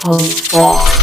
Cardfight.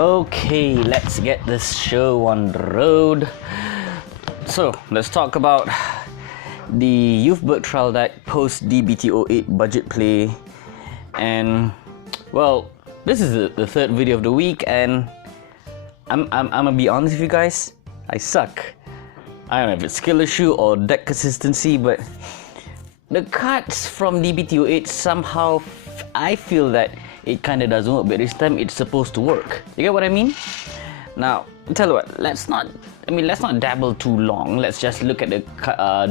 Okay, let's get this show on the road. So, let's talk about the Youthberg trial deck post DBT08 budget play. And, well, this is the third video of the week, and I'm gonna be honest with you guys, I suck. I don't know if it's skill issue or deck consistency, but the cards from DBT08 somehow, I feel that it kind of doesn't work, but this time it's supposed to work. You get what I mean? Now, tell you what, let's not dabble too long. Let's just look at the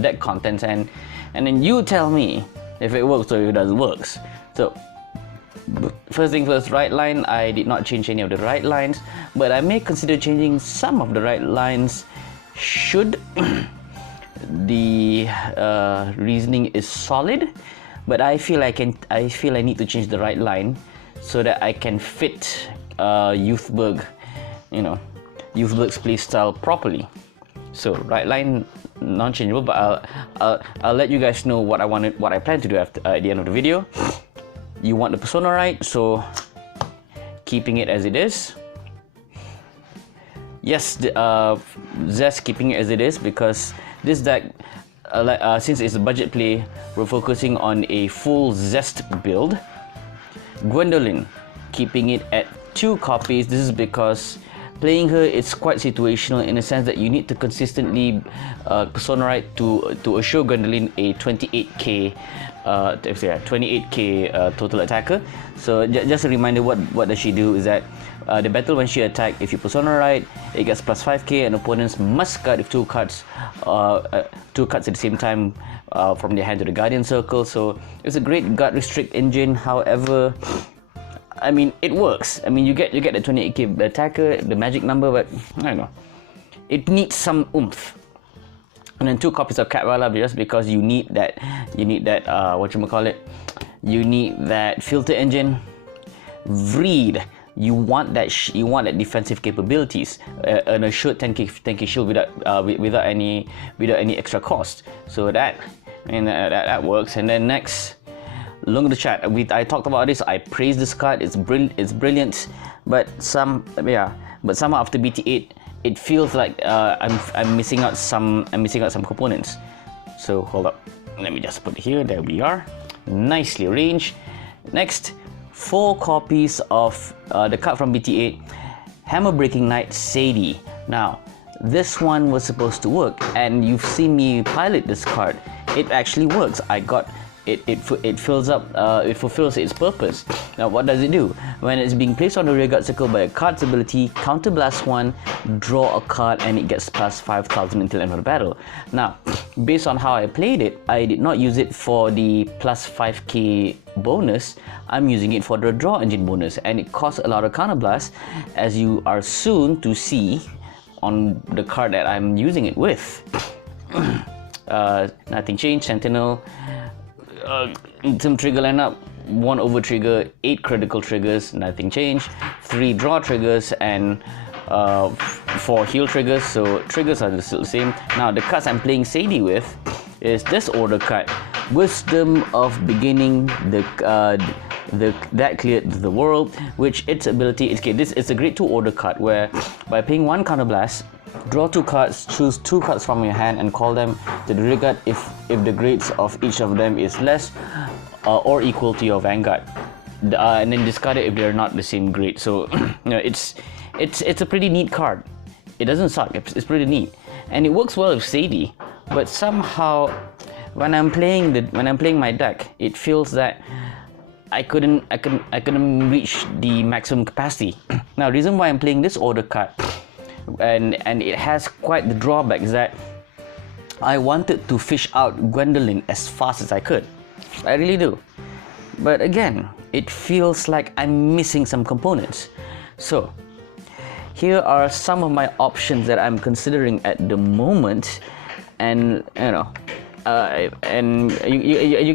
deck contents and then you tell me if it works or if it doesn't work. So, first thing first, right line. I did not change any of the right lines, but I may consider changing some of the right lines should the reasoning is solid. But I feel I need to change the right line so that I can fit Youthberg's play style properly. So right line non-changeable, but I'll let you guys know what I plan to do at the end of the video. You want the persona right, so keeping it as it is. Yes, Zest keeping it as it is because this deck, since it's a budget play, we're focusing on a full Zest build. Gwendolyn, keeping it at 2 copies. This is because playing her, it's quite situational in the sense that you need to consistently persona right to assure Gwendolyn a 28k total attacker. So just a reminder, what does she do is that the battle when she attacks, if you persona right, it gets plus 5k, and opponents must guard with 2 cards at the same time from their hand to the Guardian Circle. So it's a great guard restrict engine. However, I mean, it works. I mean, you get the 28k attacker, the magic number, but I don't know, it needs some oomph. And then 2 copies of Catwalla just because you need that you need that filter engine. Vreed, you want that defensive capabilities, an assured 10k shield without any extra cost. So that works. And then next, Lung of the Chat. I talked about this. I praised this card. It's brilliant. But somehow after BT8, it feels like I'm missing out some components. So hold up. Let me just put it here. There we are. Nicely arranged. Next, 4 copies of the card from BT8, Hammer Breaking Knight Sadie. Now, this one was supposed to work, and you've seen me pilot this card. It actually works. It fulfills its purpose. Now, what does it do? When it's being placed on the rearguard circle by a card's ability, counterblast 1, draw a card, and it gets plus 5,000 until the end of the battle. Now, based on how I played it, I did not use it for the plus 5k bonus. I'm using it for the draw engine bonus, and it costs a lot of counterblast, as you are soon to see on the card that I'm using it with. Nothing changed. Sentinel. Some trigger lineup, 1 over trigger, 8 critical triggers, nothing changed. 3 draw triggers and 4 heal triggers, so triggers are still the same. Now the cards I'm playing Sadie with is this order card, Wisdom of Beginning, that cleared the world, which its ability is, this is a grade 2 order card where by paying 1 counterblast, draw 2 cards, choose 2 cards from your hand and call them to the rearguard if the grades of each of them is less or equal to your Vanguard, and then discard it if they're not the same grade. So it's a pretty neat card. It doesn't suck. It's pretty neat, and it works well with Sadie. But somehow, when I'm playing my deck, it feels that I couldn't reach the maximum capacity. Now, the reason why I'm playing this order card, and it has quite the drawbacks, that I wanted to fish out Gwendolyn as fast as I could. I really do. But again, it feels like I'm missing some components. So here are some of my options that I'm considering at the moment, and you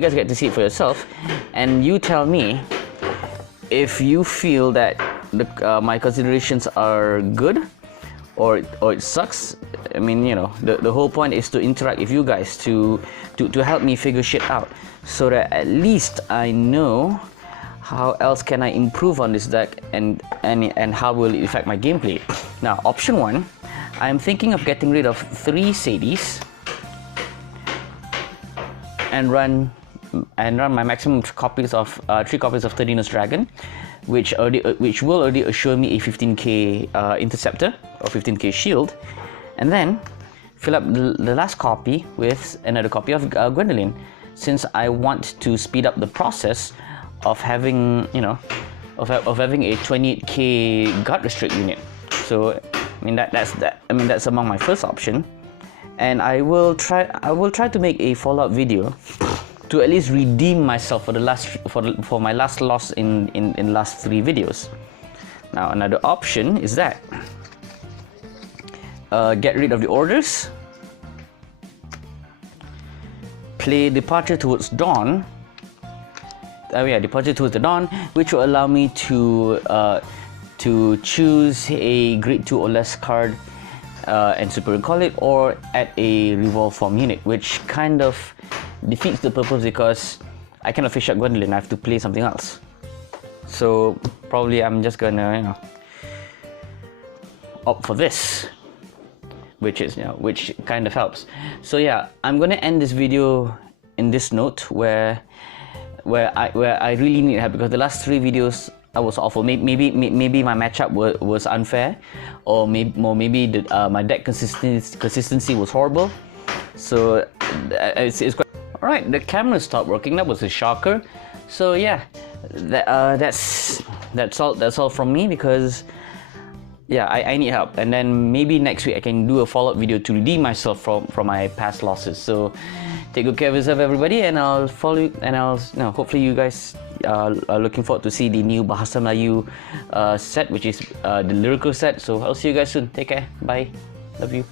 guys get to see it for yourself, and you tell me if you feel that my considerations are good or it sucks. I mean, the whole point is to interact with you guys to help me figure shit out, so that at least I know how else can I improve on this deck, and how will it affect my gameplay? Now, option 1, I'm thinking of getting rid of 3 Sadies and run my maximum copies of 3 copies of 13th Dragon, which will already assure me a 15k interceptor or 15k shield, and then fill up the last copy with another copy of Gwendolyn, since I want to speed up the process of having, you know, of having a 28k guard restrict unit. So I mean that's among my first option, and I will try to make a follow-up video to at least redeem myself for my last loss in last 3 videos. Now, another option is that get rid of the orders, play Departure Towards Dawn. Departure Towards the Dawn, which will allow me to choose a grade 2 or less card and super recall it, or add a revolve form unit, which kind of defeats the purpose because I cannot fish out Gwendolyn. I have to play something else. So probably I'm just gonna, you know, opt for this, which is, you know, which kind of helps. So yeah, I'm gonna end this video in this note where I really need help, because the last 3 videos I was awful. Maybe my matchup was unfair, or maybe my deck consistency was horrible. So it's quite alright. The camera stopped working. That was a shocker. So yeah, that's all from me, because yeah, I need help, and then maybe next week I can do a follow-up video to redeem myself from my past losses. So take good care of yourself, everybody, and I'll follow you, and hopefully you guys are looking forward to see the new Bahasa Melayu set, which is the lyrical set. So I'll see you guys soon. Take care. Bye. Love you.